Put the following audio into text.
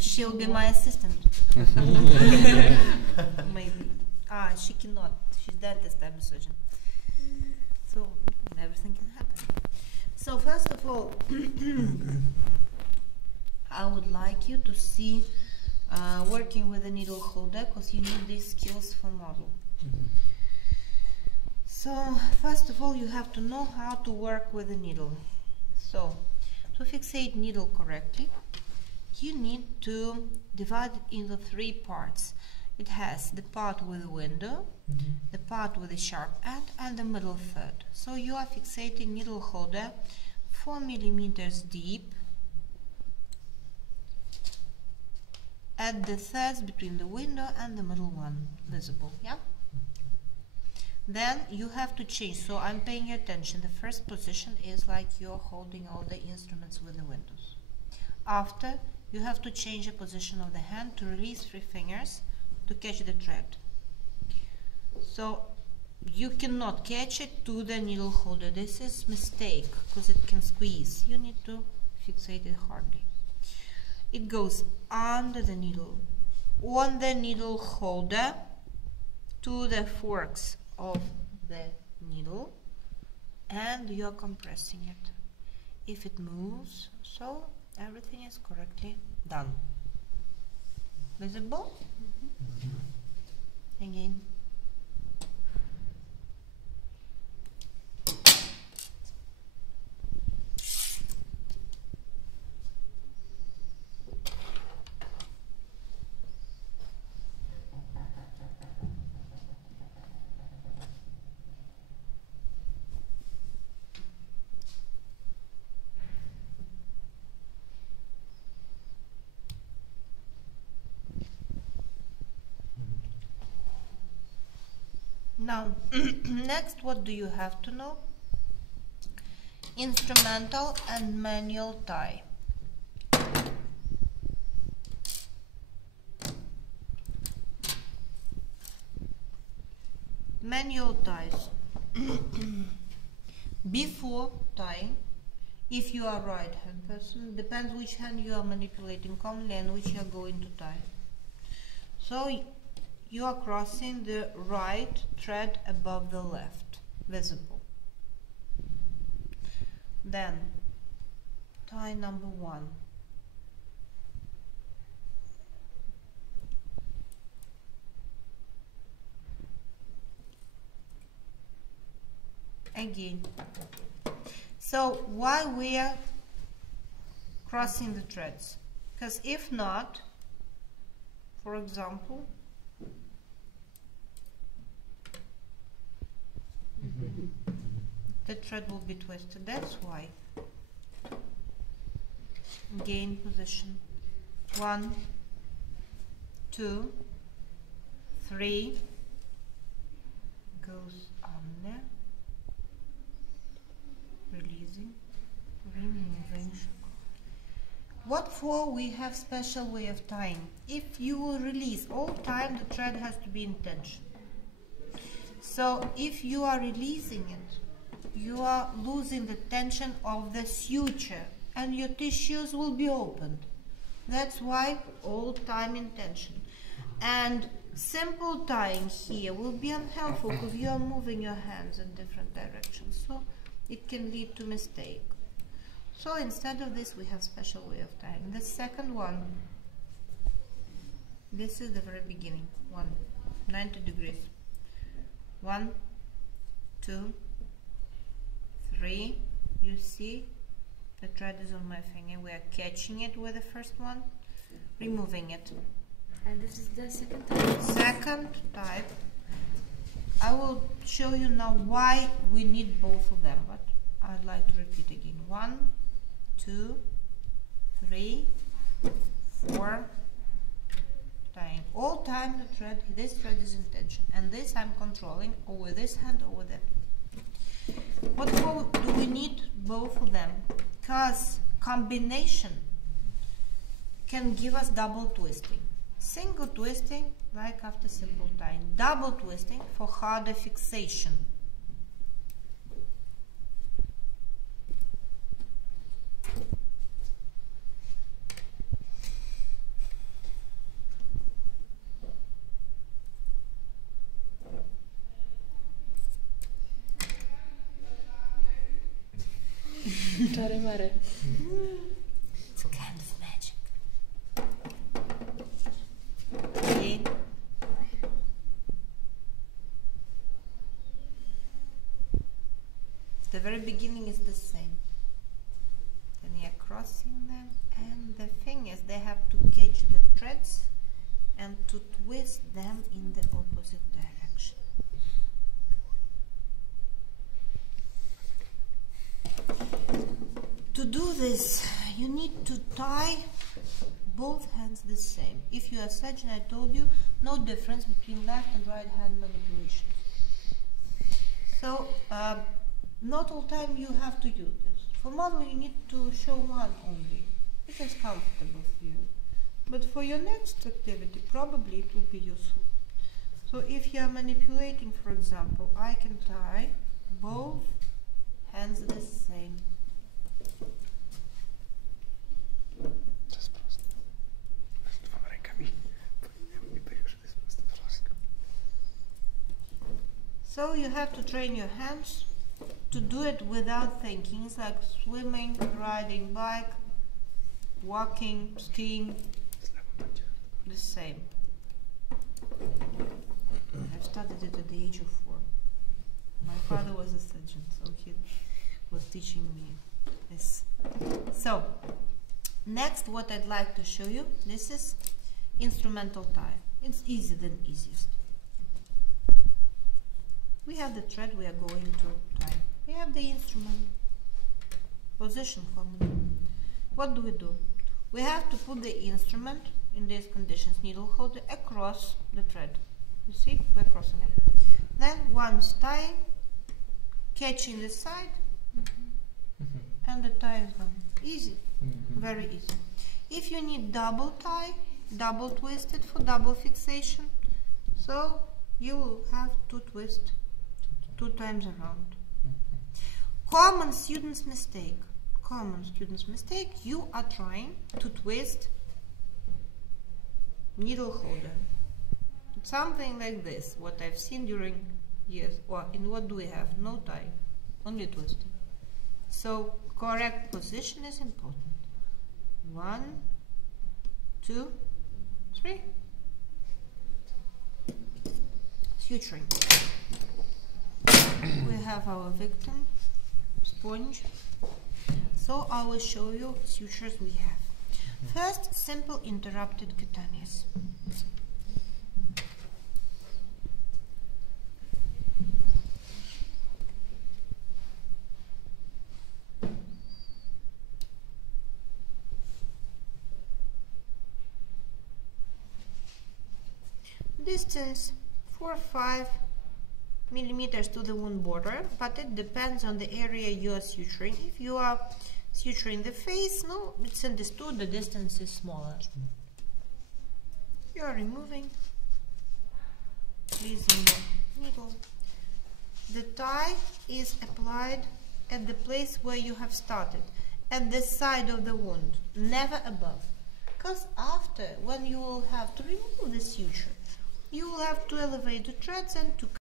She'll be my assistant. Maybe. She cannot. She's dentist, I'm a surgeon. So everything can happen. So first of all, I would like you to see working with a needle holder, because you need these skills for model. So first of all, you have to know how to work with a needle. So to fixate needle correctly, you need to divide it into 3 parts. It has the part with the window, the part with the sharp end, and the middle third. So you are fixating needle holder 4 millimeters deep at the thirds between the window and the middle one visible. Yeah. Then you have to change. So I'm paying attention. The first position is like you're holding all the instruments with the windows. After, you have to change the position of the hand to release 3 fingers to catch the thread. So you cannot catch it to the needle holder. This is mistake because it can squeeze. You need to fixate it hardly. It goes under the needle, on the needle holder, to the forks of the needle, and you are compressing it. If it moves, so everything is correctly done. Visible? Again. Now, next, what do you have to know? Instrumental and manual tie. Manual ties. Before tying, if you are right-hand person, depends which hand you are manipulating commonly and which you are going to tie. So you are crossing the right thread above the left, visible. Then tie number 1. Again. So why we are crossing the threads? Because if not, for example, the thread will be twisted. That's why. Gain position. 1, 2, 3. Goes under. Releasing. Removing. What for? We have special way of tying. If you will release all time, the thread has to be in tension. So if you are releasing it, you are losing the tension of the suture and your tissues will be opened. That's why all time in tension. And simple tying here will be unhelpful because you are moving your hands in different directions. So it can lead to mistake. So instead of this, we have special way of tying. The second one, this is the very beginning. 90 degrees. 1, 2, 3. You see the thread is on my finger. We are catching it with the first one, removing it. And this is the second type? Second type. I will show you now why we need both of them, but I'd like to repeat again. 1, 2, 3, 4. Tying. All time the thread, this thread is in tension, and this I'm controlling over this hand, over that. What for do we need both of them? Because combination can give us double twisting. Single twisting, like after simple tying. Double twisting for harder fixation. Czary mary. It's kind of magic. Okay. The very beginning is the same. Then you're crossing them, and the thing is they have to catch the threads and to twist them in the opposite direction. To do this, you need to tie both hands the same. If you are surgeon, I told you, no difference between left and right hand manipulation. So, not all time you have to use this. For model, you need to show one only. This is comfortable for you. But for your next activity, probably it will be useful. So if you are manipulating, for example, I can tie both hands the same. So you have to train your hands to do it without thinking. It's like swimming, riding bike, walking, skiing, the same. I've started it at the age of 4. My father was a surgeon, so he was teaching me this. So, next what I'd like to show you, this is instrumental tie. It's easier than easiest. We have the thread we are going to tie. We have the instrument, position formula. What do? We have to put the instrument in these conditions, needle holder across the thread. You see, we're crossing it. Then once tying, catching the side, and the tie is gone. Easy, very easy. If you need double tie, double twist it for double fixation, so you will have to twist 2 times around. Common student's mistake. You are trying to twist needle holder. Something like this, what I've seen during years. Or in what do we have? No tie, only twisting. So correct position is important. 1, 2, 3. Suturing. We have our victim, sponge. So I will show you sutures we have. First, simple interrupted cutaneous. Distance 4 or 5 millimeters to the wound border, but it depends on the area you are suturing. If you are suturing the face, no, it's understood the distance is smaller. You are removing, using the needle. The tie is applied at the place where you have started, at the side of the wound, never above. Because after, when you will have to remove the suture, you will have to elevate the threads and to